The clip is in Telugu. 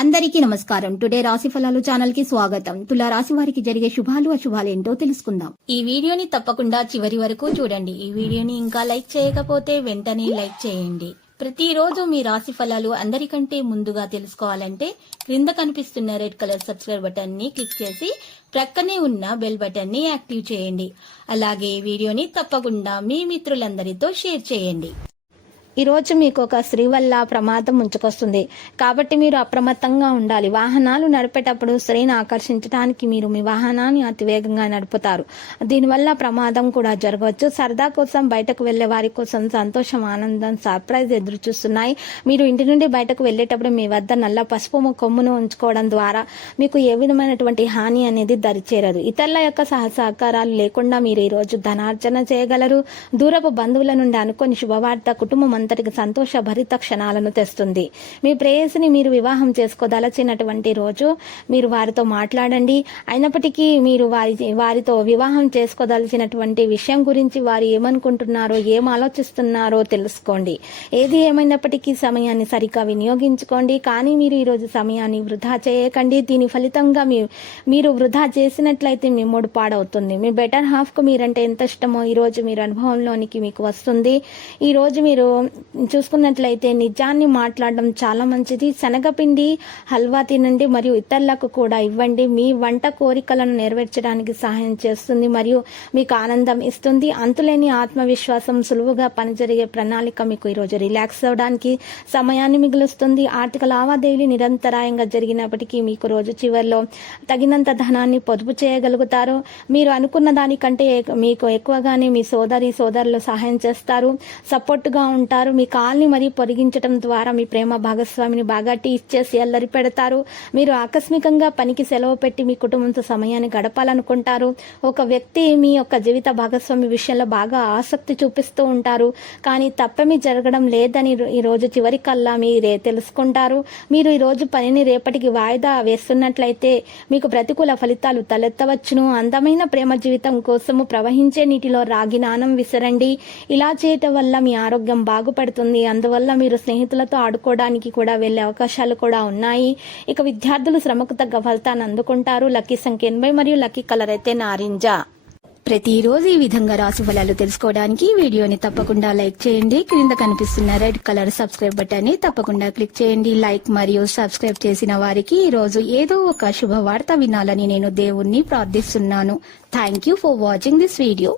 అందరికీ నమస్కారం. టుడే రాశి ఫలాలు ఛానల్ కి స్వాగతం. తులా రాశి వారికి జరిగే శుభాలు అశుభాలు ఏంటో తెలుసుకుందాం. ఈ వీడియోని తప్పకుండా చివరి వరకు చూడండి. ఈ వీడియోని ఇంకా లైక్ చేయకపోతే వెంటనే లైక్ చేయండి. ప్రతిరోజు మీ రాశి ఫలాలు అందరికంటే ముందుగా తెలుసుకోవాలంటే క్రింద కనిపిస్తున్న రెడ్ కలర్ సబ్స్క్రైబ్ బటన్ ని క్లిక్ చేసి ప్రక్కనే ఉన్న బెల్ బటన్ ని యాక్టివ్ చేయండి. అలాగే ఈ వీడియోని తప్పకుండా మీ మిత్రులందరితో షేర్ చేయండి. ఈ రోజు మీకు ఒక స్త్రీ వల్ల ప్రమాదం ముంచుకొస్తుంది కాబట్టి మీరు అప్రమత్తంగా ఉండాలి. వాహనాలు నడిపేటప్పుడు స్త్రీని ఆకర్షించడానికి మీరు మీ వాహనాన్ని అతివేగంగా నడుపుతారు. దీనివల్ల ప్రమాదం కూడా జరగవచ్చు. సరదా కోసం బయటకు వెళ్లే వారి కోసం సంతోషం, ఆనందం, సర్ప్రైజ్ ఎదురు చూస్తున్నాయి. మీరు ఇంటి నుండి బయటకు వెళ్లేటప్పుడు మీ వద్ద నల్ల పసుపు కొమ్మును ఉంచుకోవడం ద్వారా మీకు ఏ విధమైనటువంటి హాని అనేది దరిచేరదు. ఇతరుల యొక్క సహకారాలు లేకుండా మీరు ఈ రోజు ధనార్జన చేయగలరు. దూరపు బంధువుల నుండి అనుకోని శుభవార్త కుటుంబం అంతటికి సంతోష భరిత క్షణాలను తెస్తుంది. మీ ప్రేయసిని మీరు వివాహం చేసుకోదలచినటువంటి రోజు మీరు వారితో మాట్లాడండి. అయినప్పటికీ మీరు వారితో వివాహం చేసుకోదలచినటువంటి విషయం గురించి వారు ఏమనుకుంటున్నారో, ఏం ఆలోచిస్తున్నారో తెలుసుకోండి. ఏది ఏమైనప్పటికీ సమయాన్ని సరిగ్గా వినియోగించుకోండి. కానీ మీరు ఈరోజు సమయాన్ని వృధా చేయకండి. దీని ఫలితంగా మీరు వృధా చేసినట్లయితే మీ మూడు పాడవుతుంది. మీ బెటర్ హాఫ్ కు మీరంటే ఎంత ఇష్టమో ఈ రోజు మీరు అనుభవంలోనికి మీకు వస్తుంది. ఈ రోజు మీరు చూసుకున్నట్లయితే నిజాన్ని మాట్లాడడం చాలా మంచిది. శనగపిండి హల్వా తినండి మరియు ఇతరులకు కూడా ఇవ్వండి. మీ వంట కోరికలను నెరవేర్చడానికి సహాయం చేస్తుంది మరియు మీకు ఆనందం ఇస్తుంది. అంతులేని ఆత్మవిశ్వాసం, సులువుగా పనిజరిగే ప్రణాళిక మీకు ఈరోజు రిలాక్స్ అవ్వడానికి సమయాన్ని మిగులుస్తుంది. ఆర్థిక లావాదేవీలు నిరంతరాయంగా జరిగినప్పటికీ మీకు రోజు చివరిలో తగినంత ధనాన్ని పొదుపు చేయగలుగుతారు. మీరు అనుకున్న దానికంటే మీకు ఎక్కువగానే మీ సోదరులు సహాయం చేస్తారు, సపోర్ట్గా ఉంటారు. మీ కాల్ని మరియు పొరిగించడం ద్వారా మీ ప్రేమ భాగస్వామిని బాగా టీచ్ చేసి అల్లరి పెడతారు. మీరు ఆకస్మికంగా పనికి సెలవు పెట్టి మీ కుటుంబంతో సమయాన్ని గడపాలనుకుంటారు. ఒక వ్యక్తి మీ యొక్క జీవిత భాగస్వామి విషయంలో బాగా ఆసక్తి చూపిస్తూ ఉంటారు, కానీ తప్పేమీ జరగడం లేదని ఈ రోజు చివరికల్లా మీరే తెలుసుకుంటారు. మీరు ఈ రోజు పనిని రేపటికి వాయిదా వేస్తున్నట్లయితే మీకు ప్రతికూల ఫలితాలు తలెత్తవచ్చును. అందమైన ప్రేమ జీవితం కోసము ప్రవహించే నీటిలో రాగి నాణం విసరండి. ఇలా చేయటం వల్ల మీ ఆరోగ్యం బాగుపడుతుంది. అందువల్ల మీరు స్నేహితులతో ఆడుకోవడానికి కూడా వెళ్లే అవకాశాలు కూడా ఉన్నాయి. ఇక విద్యార్థులు శ్రమకు తగ్గ ఫలితాన్ని అందుకుంటారు. లక్కీ సంఖ్య 80 మరియు లక్కీ కలర్ అయితే నారింజ. ప్రతిరోజు ఈ విధంగా రాశి ఫలాలు తెలుసుకోవడానికి వీడియోని తప్పకుండా లైక్ చేయండి. క్రింద కనిపిస్తున్న రెడ్ కలర్ సబ్స్క్రైబ్ బటన్ ని తప్పకుండా క్లిక్ చేయండి. లైక్ మరియు సబ్స్క్రైబ్ చేసిన వారికి ఈ రోజు ఏదో ఒక శుభవార్త వినాలని నేను దేవుణ్ణి ప్రార్థిస్తున్నాను. Thank you for watching this video.